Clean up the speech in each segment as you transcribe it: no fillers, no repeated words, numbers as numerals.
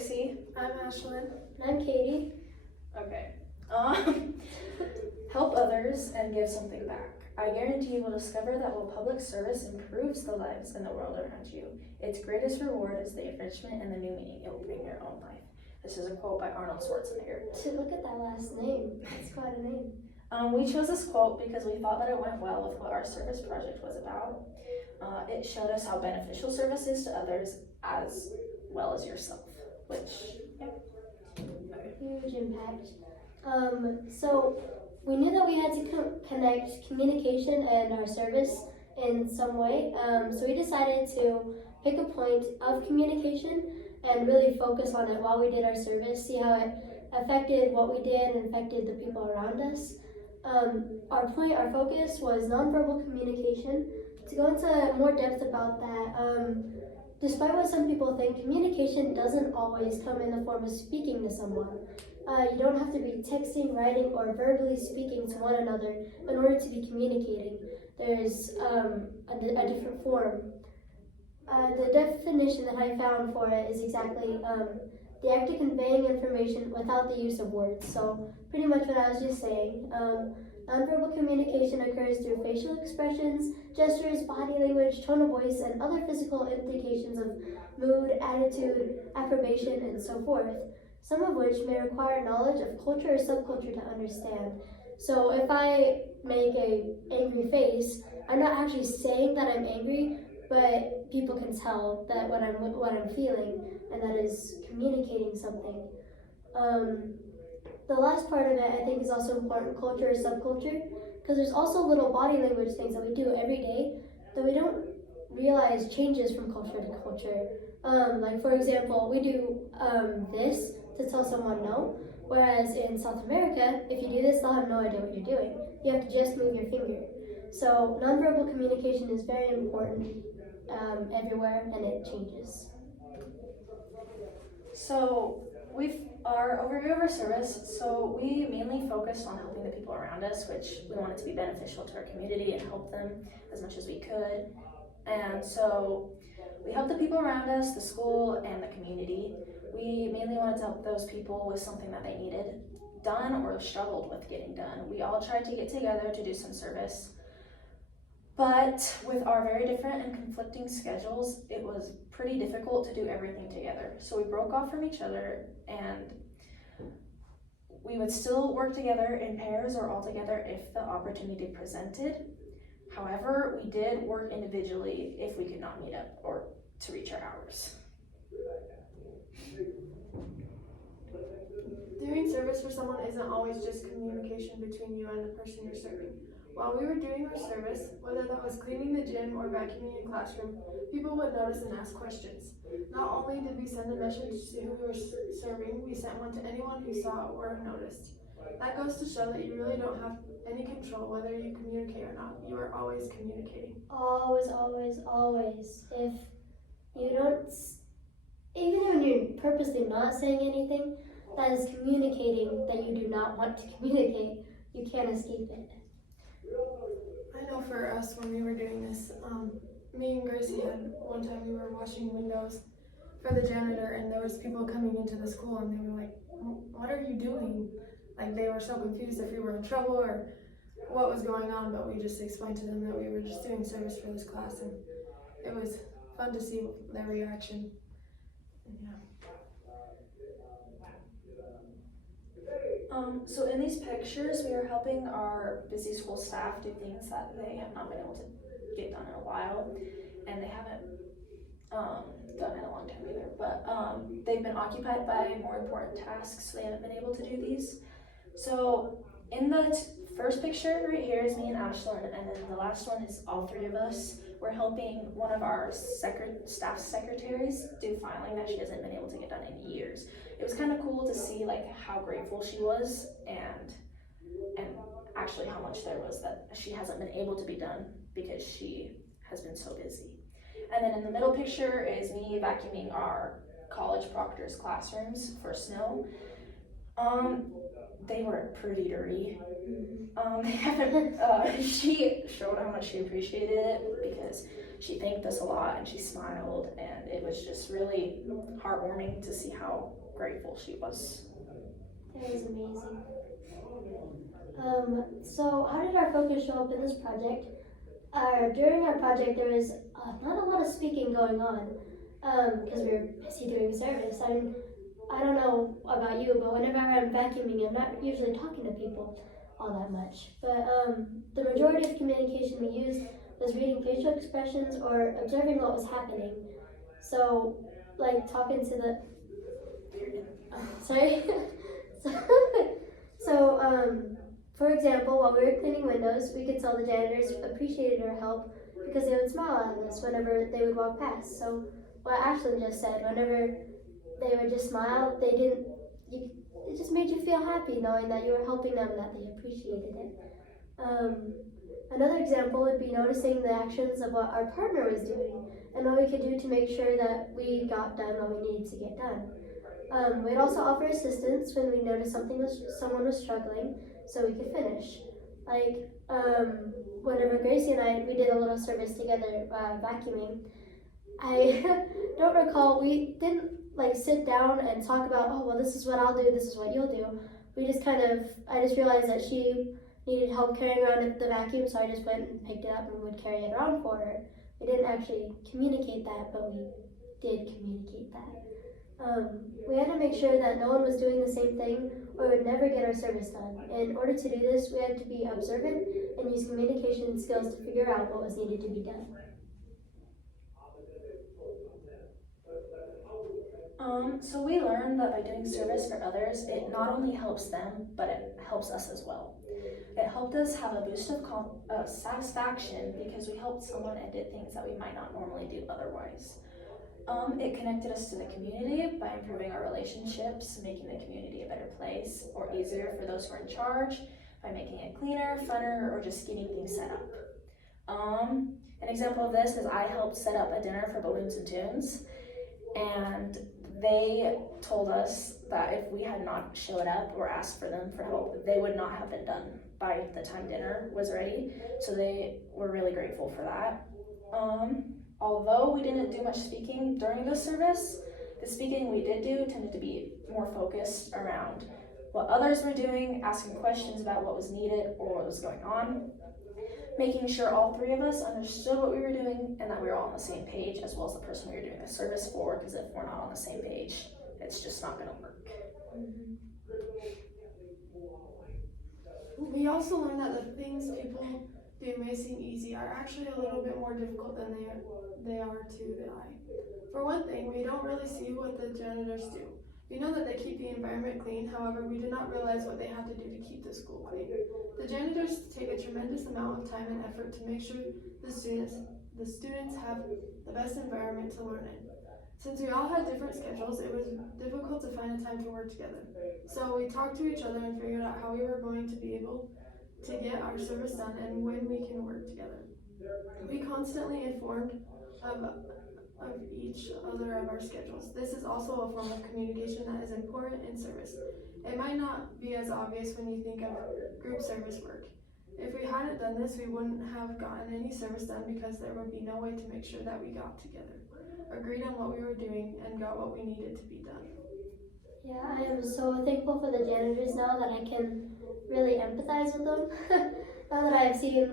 Gracie. I'm Ashlyn. And I'm Katie. Okay. Help others and give something back. I guarantee you will discover that while public service improves the lives in the world around you, its greatest reward is the enrichment and the new meaning it will bring in your own life. This is a quote by Arnold Schwarzenegger. Look at that last name. That's quite a name. We chose this quote because we thought that it went well with what our service project was about. It showed us how beneficial service is to others as well as yourself, which, yeah. Huge impact. So we knew that we had to connect communication and our service in some way. So we decided to pick a point of communication and really focus on it while we did our service, see how it affected what we did and affected the people around us. Our focus was nonverbal communication. To go into more depth about that, despite what some people think, communication doesn't always come in the form of speaking to someone. You don't have to be texting, writing, or verbally speaking to one another in order to be communicating. There's a different form. The definition that I found for it is exactly the act of conveying information without the use of words. So pretty much what I was just saying. Nonverbal communication occurs through facial expressions, gestures, body language, tone of voice, and other physical indications of mood, attitude, approbation, and so forth, some of which may require knowledge of culture or subculture to understand. So if I make an angry face, I'm not actually saying that I'm angry, but people can tell that what I'm feeling, and that is communicating something. The last part of it, I think, is also important, culture or subculture, because there's also little body language things that we do every day that we don't realize changes from culture to culture. Like, for example, we do this to tell someone no, whereas in South America, if you do this, they'll have no idea what you're doing. You have to just move your finger. So nonverbal communication is very important everywhere, and it changes. So our overview of our service, so we mainly focused on helping the people around us, which we wanted to be beneficial to our community and help them as much as we could. And so we helped the people around us, the school, and the community. We mainly wanted to help those people with something that they needed done or struggled with getting done. We all tried to get together to do some service, but with our very different and conflicting schedules, it was pretty difficult to do everything together. So we broke off from each other, and we would still work together in pairs or all together if the opportunity presented. However, we did work individually if we could not meet up or to reach our hours. Doing service for someone isn't always just communication between you and the person you're serving. While we were doing our service, whether that was cleaning the gym or vacuuming a classroom, people would notice and ask questions. Not only did we send a message to who we were serving, we sent one to anyone who saw or noticed. That goes to show that you really don't have any control whether you communicate or not. You are always communicating. Always, always, always. If you don't, even when you're purposely not saying anything, that is communicating that you do not want to communicate. You can't escape it. I know for us, when we were doing this, me and Gracie had one time we were washing windows for the janitor, and there was people coming into the school, and they were like, "What are you doing?" Like, they were so confused if we were in trouble or what was going on, but we just explained to them that we were just doing service for this class, and it was fun to see their reaction. Yeah. So in these pictures, we are helping our busy school staff do things that they have not been able to get done in a while, and they haven't done in a long time either, but they've been occupied by more important tasks, so they haven't been able to do these. So in the first picture right here is me and Ashlyn, and then the last one is all three of us. We're helping one of our staff secretaries do filing that she hasn't been able to get done in years. It was kind of cool to see like how grateful she was and actually how much there was that she hasn't been able to be done because she has been so busy. And then in the middle picture is me vacuuming our college proctor's classrooms for snow. They were pretty dirty. Mhm. She showed how much she appreciated it because she thanked us a lot and she smiled, and it was just really heartwarming to see how grateful she was. That was amazing. So how did our focus show up in this project? During our project, there was not a lot of speaking going on because we were busy doing service. I don't know about you, but whenever I'm vacuuming, I'm not usually talking to people all that much. But the majority of communication we used was reading facial expressions or observing what was happening. So, like talking to the sorry. so, for example, while we were cleaning windows, we could tell the janitors appreciated our help because they would smile at us whenever they would walk past. So, what Ashlyn just said, whenever they would just smile, it just made you feel happy knowing that you were helping them, that they appreciated it. Another example would be noticing the actions of what our partner was doing and what we could do to make sure that we got done what we needed to get done. We'd also offer assistance when we noticed someone was struggling, so we could finish. Like whenever Gracie and we did a little service together, vacuuming. I don't recall, we didn't like sit down and talk about, oh well, this is what I'll do, this is what you'll do. We just I just realized that she needed help carrying around the vacuum, so I just went and picked it up and would carry it around for her. We didn't actually communicate that, but we did communicate that. We had to make sure that no one was doing the same thing or we would never get our service done. In order to do this, we had to be observant and use communication skills to figure out what was needed to be done. So we learned that by doing service for others, it not only helps them, but it helps us as well. It helped us have a boost of satisfaction because we helped someone and did things that we might not normally do otherwise. It connected us to the community by improving our relationships, making the community a better place or easier for those who are in charge, by making it cleaner, funner, or just getting things set up. An example of this is I helped set up a dinner for Balloons and Tunes, and they told us that if we had not showed up or asked for them for help, they would not have been done by the time dinner was ready. So they were really grateful for that. Although we didn't do much speaking during this service, the speaking we did do tended to be more focused around what others were doing, asking questions about what was needed or what was going on, making sure all three of us understood what we were doing and that we were all on the same page, as well as the person we were doing the service for, because if we're not on the same page, it's just not going to work. Mm-hmm. We also learned that the things people do may seem easy are actually a little bit more difficult than they are to the eye. For one thing, we don't really see what the janitors do. We know that they keep the environment clean, however, we do not realize what they have to do to keep the school clean. The janitors take a tremendous amount of time and effort to make sure the students have the best environment to learn in. Since we all had different schedules, it was difficult to find a time to work together. So we talked to each other and figured out how we were going to be able to get our service done and when we can work together. We constantly informed of each other of our schedules. This is also a form of communication that is important in service. It might not be as obvious when you think of group service work. If we hadn't done this, we wouldn't have gotten any service done because there would be no way to make sure that we got together, agreed on what we were doing, and got what we needed to be done. Yeah, I am so thankful for the janitors now that I can really empathize with them. Now that I've seen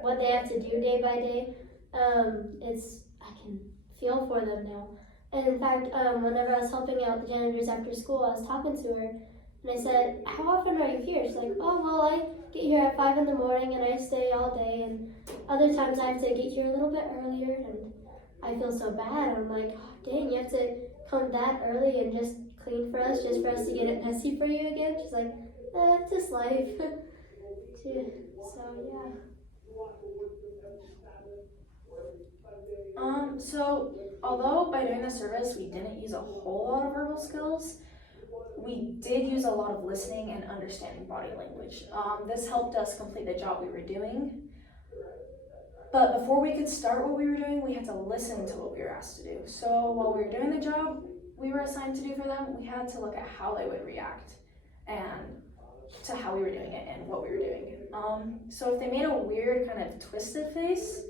what they have to do day by day, I can feel for them now. And in fact, whenever I was helping out the janitors after school, I was talking to her, and I said, "How often are you here?" She's like, "Oh, well, I get here at 5 in the morning, and I stay all day, and other times I have to get here a little bit earlier." And I feel so bad. I'm like, oh, dang, you have to come that early and just clean for us, just for us to get it messy for you again? She's like, it's just life. So, yeah. So although by doing the service we didn't use a whole lot of verbal skills, we did use a lot of listening and understanding body language. This helped us complete the job we were doing. But before we could start what we were doing, we had to listen to what we were asked to do. So while we were doing the job, we were assigned to do for them, we had to look at how they would react and to how we were doing it and what we were doing. So if they made a weird kind of twisted face,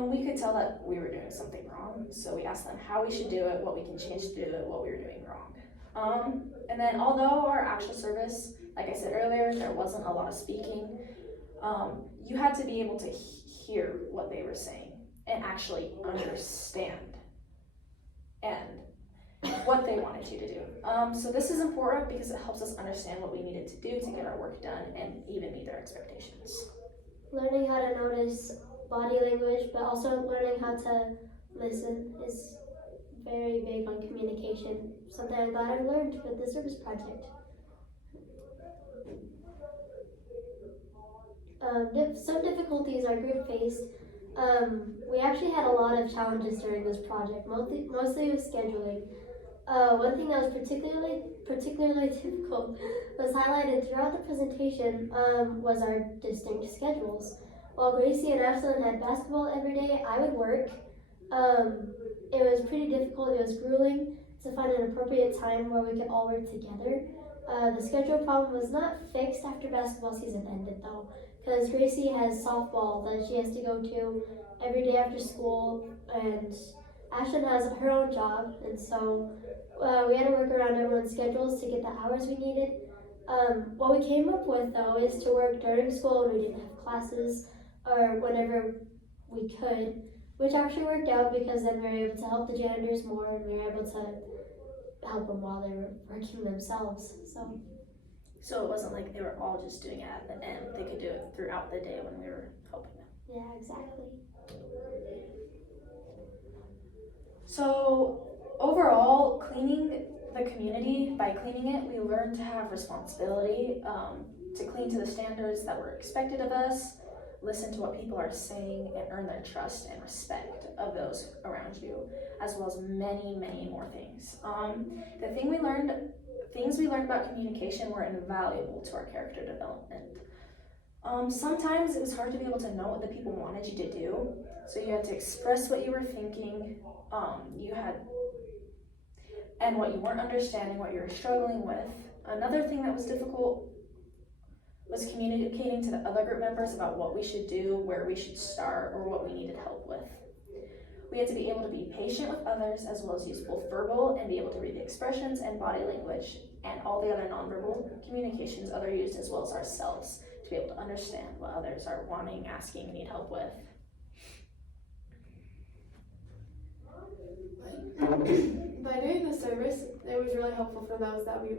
we could tell that we were doing something wrong. So we asked them how we should do it, what we can change to do it, what we were doing wrong. And then although our actual service, like I said earlier, there wasn't a lot of speaking, you had to be able to hear what they were saying and actually understand and what they wanted you to do. So this is important because it helps us understand what we needed to do to get our work done and even meet their expectations. Learning how to notice body language, but also learning how to listen is very big on communication. Something I'm glad I learned with the service project. Some difficulties our group faced. We actually had a lot of challenges during this project, mostly with scheduling. One thing that was particularly difficult was highlighted throughout the presentation was our distinct schedules. While Gracie and Ashlyn had basketball every day, I would work. It was pretty difficult, it was grueling to find an appropriate time where we could all work together. The schedule problem was not fixed after basketball season ended though, because Gracie has softball that she has to go to every day after school, and Ashlyn has her own job, and so we had to work around everyone's schedules to get the hours we needed. What we came up with though is to work during school when we didn't have classes or whenever we could, which actually worked out because then we were able to help the janitors more and we were able to help them while they were working themselves. So it wasn't like they were all just doing it at the end. They could do it throughout the day when we were helping them. Yeah, exactly. So overall, cleaning the community, by cleaning it, we learned to have responsibility, to clean to the standards that were expected of us, listen to what people are saying, and earn their trust and respect of those around you, as well as many, many more things. The things we learned about communication were invaluable to our character development. Sometimes it was hard to be able to know what the people wanted you to do, so you had to express what you were thinking, and what you weren't understanding, what you were struggling with. Another thing that was difficult was communicating to the other group members about what we should do, where we should start, or what we needed help with. We had to be able to be patient with others, as well as use both verbal and be able to read the expressions and body language and all the other nonverbal communications others used, as well as ourselves, to be able to understand what others are wanting, asking, and need help with. By doing the service, it was really helpful for those that we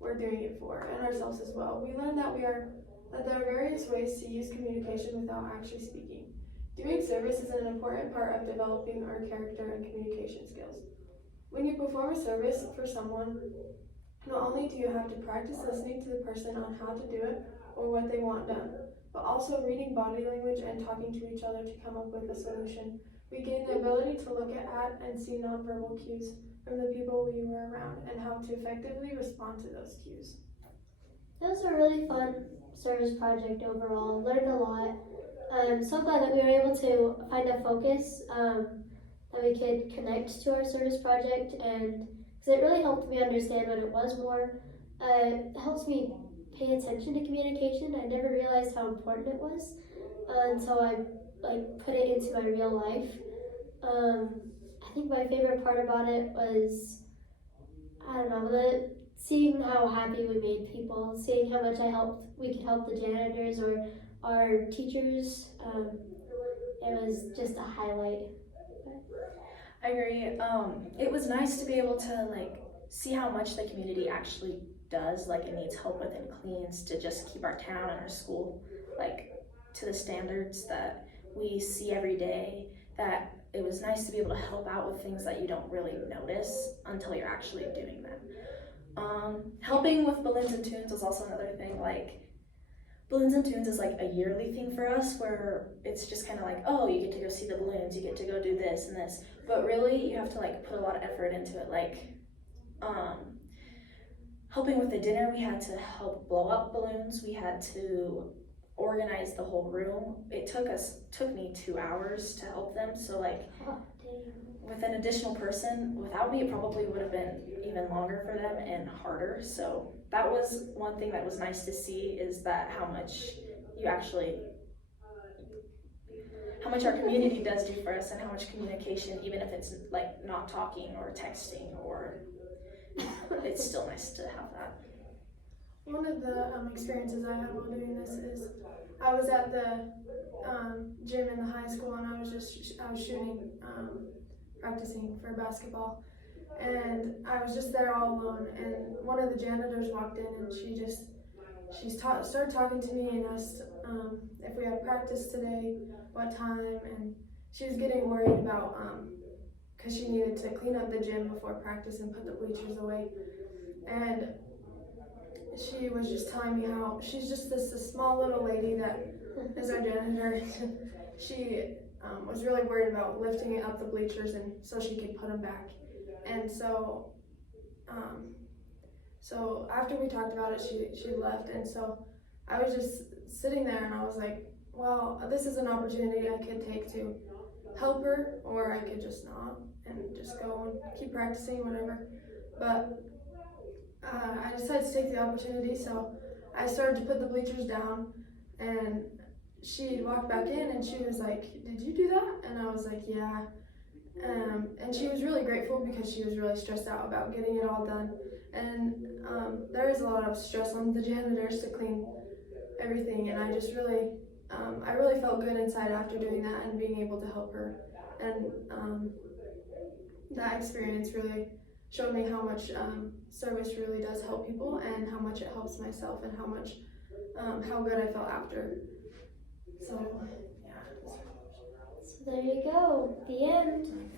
were doing it for, and ourselves as well. We learned that there are various ways to use communication without actually speaking. Doing service is an important part of developing our character and communication skills. When you perform a service for someone, not only do you have to practice listening to the person on how to do it or what they want done, but also reading body language and talking to each other to come up with a solution. We gain the ability to look at and see nonverbal cues from the people we were around and how to effectively respond to those cues. It was a really fun service project overall. Learned a lot. I'm so glad that we were able to find a focus that we could connect to our service project, and because it really helped me understand what it was more. It helps me pay attention to communication. I never realized how important it was until I put it into my real life. I think my favorite part about it was, seeing how happy we made people, seeing how much we could help the janitors or our teachers. It was just a highlight. I agree. It was nice to be able to see how much the community actually does, it needs help with and cleans to just keep our town and our school to the standards that we see every day. That it was nice to be able to help out with things that you don't really notice until you're actually doing them. Helping with Balloons and Tunes was also another thing. Balloons and Tunes is a yearly thing for us, where it's just kind of oh, you get to go see the balloons, you get to go do this and this, but really you have to put a lot of effort into it. Helping with the dinner, we had to help blow up balloons, we had to organize the whole room. It took me 2 hours to help them, so with an additional person, without me, it probably would have been even longer for them and harder. So that was one thing that was nice to see, is that how much our community does do for us, and how much communication, even if it's like not talking or texting, or it's still nice to have that. One of the experiences I had while doing this is I was at the gym in the high school, and I was shooting, practicing for basketball, and I was just there all alone, and one of the janitors walked in, and she started talking to me and asked if we had practice today, what time, and she was getting worried about because she needed to clean up the gym before practice and put the bleachers away, and she was just telling me how she's just this small little lady that is our janitor. She was really worried about lifting up the bleachers and so she could put them back. And so after we talked about it, she left, and so I was just sitting there and I was like, well, this is an opportunity I could take to help her, or I could just not and just go and keep practicing, whatever. But I decided to take the opportunity, so I started to put the bleachers down, and she walked back in and she was like, did you do that? And I was like, yeah. And she was really grateful because she was really stressed out about getting it all done. And there is a lot of stress on the janitors to clean everything, and I just really, I really felt good inside after doing that and being able to help her. And that experience really showed me how much service really does help people, and how much it helps myself, and how much, how good I felt after. So, yeah. So there you go, the end.